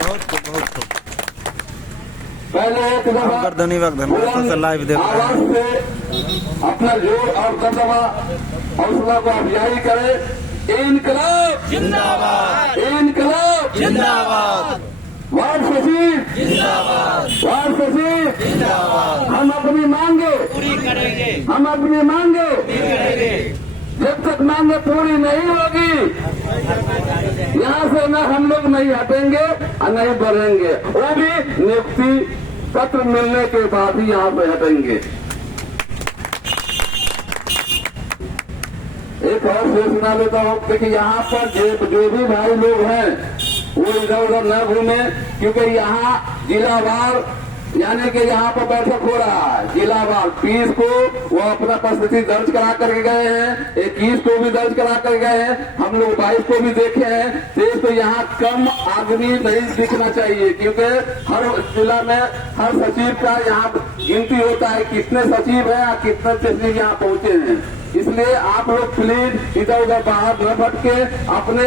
बहुत पहले एक दफा धन्यवाद लाइव देख रहे आवाज हैं। से अपना जोर और कदमा हौसला को अफजाई करे। इनकलाब जिंदाबाद, इनकलाब जिंदाबाद, वार्ड सचिव जिंदाबाद, वार्ड सचिव जिंदाबाद, हम अपनी मांगे पूरी करेंगे, हम अपनी मांगे पूरी करेंगे। जब तक मांगे पूरी नहीं होगी यहाँ से न हम लोग नहीं हटेंगे और नहीं बढ़ेंगे। वो भी नियुक्ति पत्र मिलने के बाद ही यहाँ से हटेंगे। एक और से सुना लेता हूँ कि यहाँ पर जो भी भाई लोग हैं वो इधर उधर न घूमे, क्योंकि यहाँ जिलावार यानी कि यहाँ पर बैठक हो रहा है। जिलावार 20 को वो अपना परिस्थिति दर्ज करा करके गए हैं, 21 को भी दर्ज करा कर गए हैं, हम लोग 22 को भी देखे हैं। तेज तो यहाँ कम आदमी नहीं दिखना चाहिए, क्योंकि हर जिला में हर सचिव का यहाँ गिनती होता है कितने सचिव हैं और कितने सचिव यहाँ पहुंचे हैं। इसलिए आप लोग प्लीज इधर उधर बाहर न भटके, अपने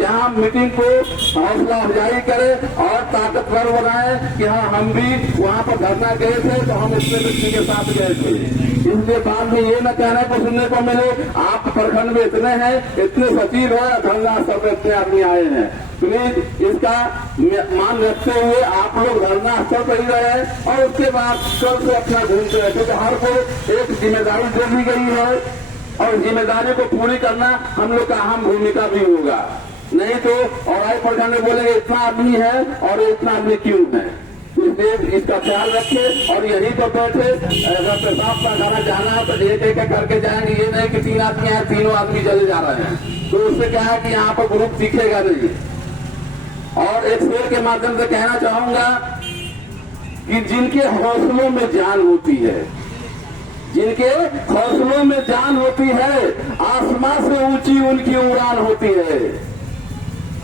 यहाँ मीटिंग को हौसला अफजाई करें और ताकतवर बनाएं कि हाँ हम भी वहाँ पर धरना गए थे तो हम इतने व्यक्ति के साथ गए थे। इसलिए बाद में ये न कहने को सुनने को मिले आप प्रखंड में इतने हैं, इतने सचिव हैं, धरना सब इतने आदमी आए हैं। प्लीज इसका मान रखते हुए आप लोग धरना स्थल पर ही रहे और उसके बाद कल से अपना घूमते रहे, क्योंकि हर को एक जिम्मेदारी दे दी गई है और जिम्मेदारी को पूरी करना हम लोग का अहम भूमिका भी होगा। नहीं तो और आई प्रखंड में बोलेंगे इतना आदमी है और इतना आदमी क्यों है। इसलिए इसका ख्याल रखे और यहीं पर बैठे। अगर पेशाब का खाना जाना है तो एक एक करके जाएंगे, ये नहीं कि 3 आदमी हैं 3 आदमी चले जा रहे हैं, तो उससे क्या है कि यहाँ पर ग्रुप दिखेगा नहीं। और एक शेर के माध्यम से कहना चाहूंगा कि जिनके हौसलों में जान होती है, जिनके हौसलों में जान होती है, आसमान से ऊंची उनकी उड़ान होती है।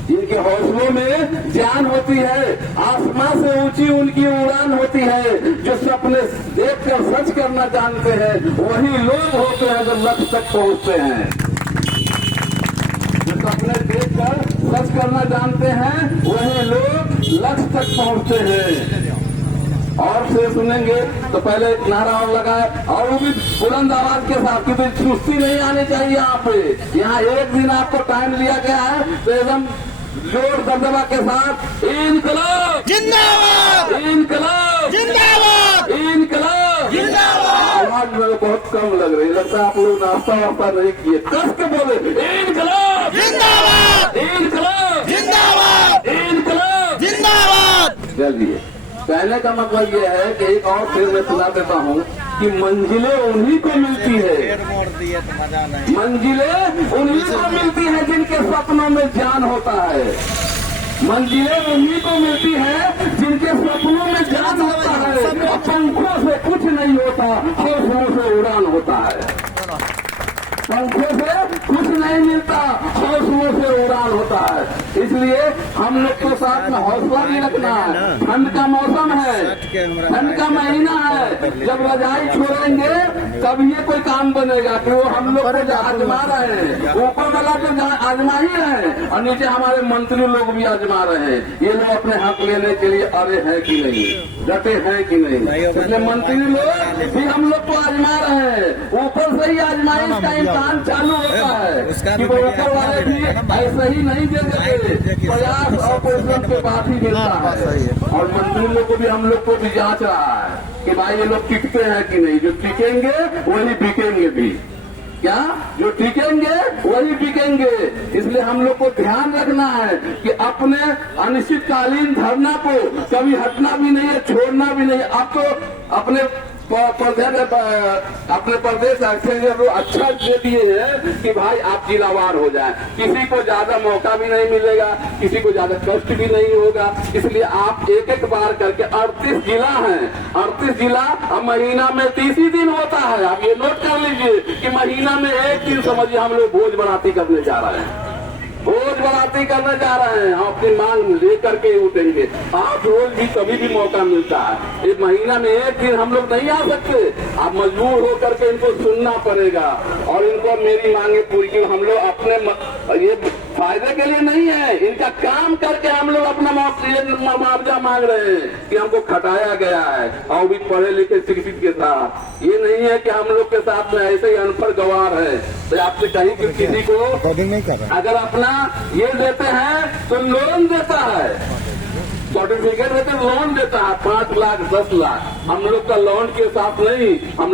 जिनके हौसलों में जान होती है, आसमान से ऊंची उनकी उड़ान होती है। जो सपने देखकर सच करना जानते हैं वही लोग होते हैं जो लक्ष्य तक पहुंचते हैं। जो सपने देखकर सच करना जानते हैं वही लोग लक्ष्य तक पहुंचते हैं। और से सुनेंगे तो पहले एक नारा और लगाए और वो भी बुलंद आवाज के साथ, क्योंकि सुस्ती नहीं आनी चाहिए। यहाँ पे यहाँ एक दिन आपको टाइम लिया गया है तो एकदम जोर दबदबा के साथ इनकलाब जिंदाबाद, इनकलाब जिंदाबाद, इनकलाब जिंदाबाद। आवाज मेरे बहुत कम लग रही, लगता है आप लोग नाश्ता वास्ता नहीं किए। कस के बोले इनकलाब जिंदाबाद, इनकलाब जिंदाबाद, इनकलाब जिंदाबाद। चलिए, कहने का मतलब यह है कि एक और फिर मैं सुना देता हूँ कि मंजिलें उन्हीं को मिलती है, मंजिलें उन्हीं को मिलती है जिनके सपनों में जान होता है। मंजिलें उन्हीं को मिलती है जिनके सपनों में जान होता है। पंखों से कुछ नहीं होता, हौसलों से उड़ान होता है। पंखों से कुछ नहीं मिलता, हौसलों से उड़ान होता है। इसलिए हम लोग के साथ में हौसला भी रखना है। ठंड का मौसम है, ठंड का महीना है, जब रजाई छोड़ेंगे तब ये कोई काम बनेगा कि वो हम लोग को आजमा रहे हैं। ऊपर वाला तो आजमा ही है और नीचे हमारे मंत्री लोग भी आजमा रहे हैं। ये लोग अपने हक लेने के लिए अरे है कि नहीं, डटे हैं कि नहीं। इसलिए मंत्री लोग भी हम लोग को आजमा रहे हैं। ऊपर से ही आजमाइश का इम्तिहान चालू होता है कि वो ऊपर वाले भी ऐसे ही नहीं दे देते, प्रयास और परिश्रम के बाद ही मिलता है। और मंत्री लोग को भी हम लोग को भी जांच रहा है कि भाई ये लोग टिकते हैं कि नहीं। जो टिकेंगे वही बिकेंगे भी, क्या जो टिकेंगे वही बिकेंगे। इसलिए हम लोग को ध्यान रखना है कि अपने अनिश्चितकालीन धरना को कभी हटना भी नहीं है, छोड़ना भी नहीं। अब तो अपने प्रदेश अध्यक्ष को अच्छा दे दिए हैं कि भाई आप जिलावार हो जाएं, किसी को ज्यादा मौका भी नहीं मिलेगा, किसी को ज्यादा कष्ट भी नहीं होगा। इसलिए आप एक एक बार करके 38 जिला हैं, 38 जिला अब महीना में 30 ही दिन होता है। आप ये नोट कर लीजिए कि महीना में एक दिन समझिए हम लोग भोज बनाती करने जा रहे हैं, भोज बनाती करने जा रहे हैं। हम अपनी मांग लेकर के उठेंगे। आप रोज भी कभी भी मौका मिलता है, एक महीना में एक दिन हम लोग नहीं आ सकते। आप मजबूर होकर के इनको सुनना पड़ेगा और इनको मेरी मांगे पूरी की हम लोग अपने ये फायदे के लिए नहीं है, इनका काम करके हम लोग अपना मुआवजा मांग रहे हैं कि हमको खटाया गया है और भी पढ़े लिखे शिक्षित के साथ। ये नहीं है कि हम लोग के साथ में ऐसे ही अनपढ़ गवार है। तो आपसे कहीं कि किसी को अगर अपना ये देते हैं तो लोन देता है, सर्टिफिकेट देते लोन देता है 5 लाख 10 लाख। हम लोग का लोन के साथ नहीं, हम